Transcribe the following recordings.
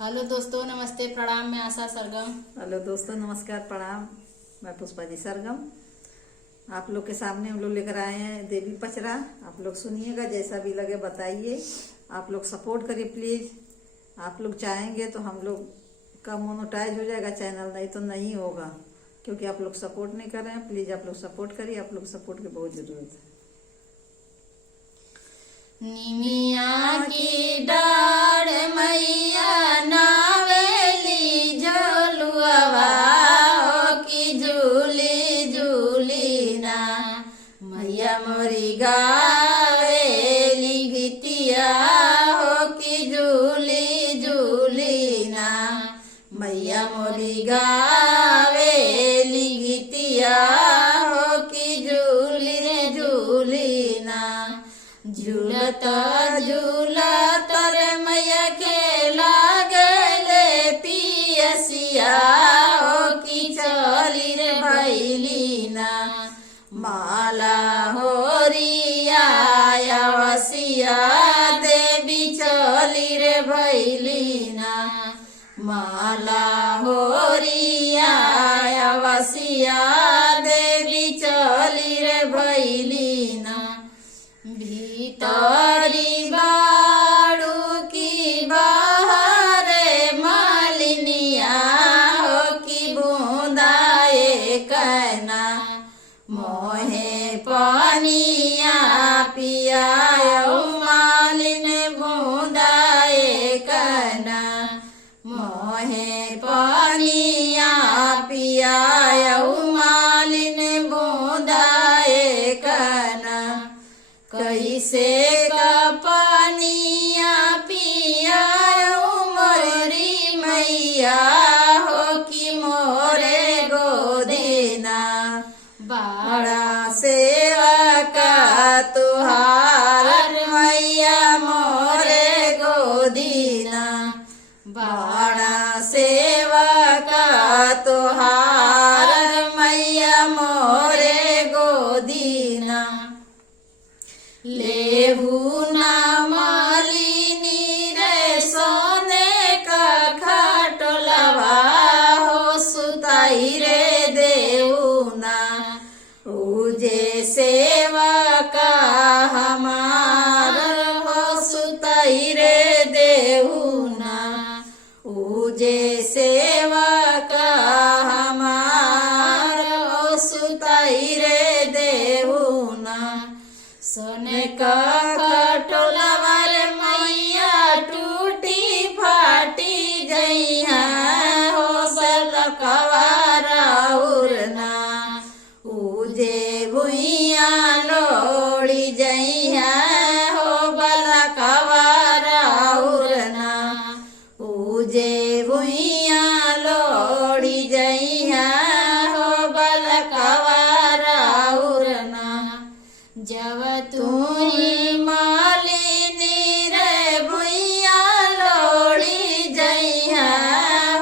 Hello दोस्तों, नमस्ते, प्रणाम। मैं आशा सरगम। हेलो दोस्तों, नमस्कार, प्रणाम। मैं पुष्पा जी सरगम। आप लोग के सामने हम लोग लेकर आए हैं देवी पचरा। आप लोग सुनिएगा, जैसा भी लगे बताइए। आप लोग सपोर्ट करिए प्लीज़। आप लोग चाहेंगे तो हम लोग का मोनेटाइज हो जाएगा चैनल, नहीं तो नहीं होगा, क्योंकि आप लोग सपोर्ट नहीं कर रहे हैं। प्लीज़ आप लोग सपोर्ट करिए, आप लोग सपोर्ट की बहुत ज़रूरत है। निमिया की डाढ़ मैया नावेली झोलुआ की झूली झूली ना, मैया मोरी गावेली गीतिया हो की झूली झूली ना, मैया मोरी गावेली गीतिया हो की झूली झूली ना। झूलत झूलत रे मैया के लागले पियसिया हो की चली रे भैली ना, माला होरिया वसिया देवी चली रे भैली ना, माला होरिया वसिया देवी चली रे भैली ना। भीतरी बाड़ू की बाहर मालिनिया हो की बूंदाए कहना, मोहे पानिया पियाओ मालिन बूंदाए कहना, मोहे पानिया पियाओ मालिन बूंदाए कहना। कैसे का पानिया पियाओ मोरी मैया हो कि मोरे गोदीना, बड़ा सेवा का तुहार मैया मोरे गोदीना, बड़ा सेवा का तुहार मैया मोरे गोदीना। लेहू ना मालिनी रे सोने का खटोलवा हो सुताई रे देऊ ना, उजे सेवा का हमार हो सुताई रे देऊ ना, उजे सेवा का हमार हो सुताई रे देऊ ना। सोने का खटोलवा रे मैया टूटी फाटी जइहा हो सलकवारा उड़ना, उजे भुइया लोड़ी जइहा हो बलकवारा उड़ना, उजे भुइया लोड़ी जइहा हो बलकवारा उड़ना। जब तुही मालिनी रे भुइया लोड़ी जइहा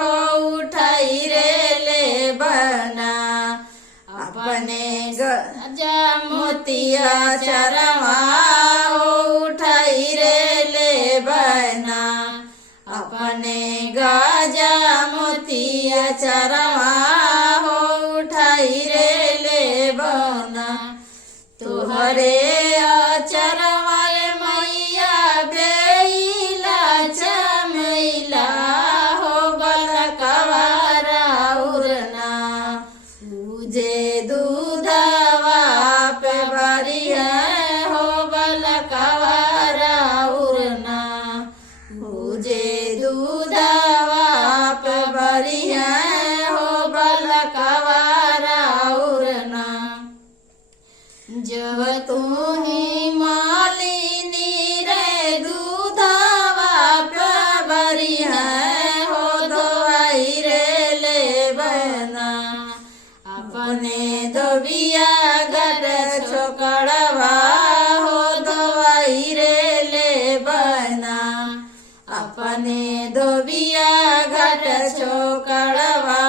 हो उठाई रे ले बना, अपने गजा मोतिया चरवा हो उठाई रे ले बना, अपने गजा मोतिया चरवा हो उठाई रे ले बना। तुहरे चरवा मैया बेला चमैला हो बलकवारा उड़ना, उजे दूधवा पे भरिया हो बलकवारा उड़ना, उजे दूधवा पे भरिया हो बलकवारा उड़ना। जब तुही मालिनी रे दूधवा प्याबरिया हो धोवाई रे ले बना, अपने धोबिया घट छोकड़वा हो धोवाई रे ले बना, अपने धोबिया घट छोकड़वा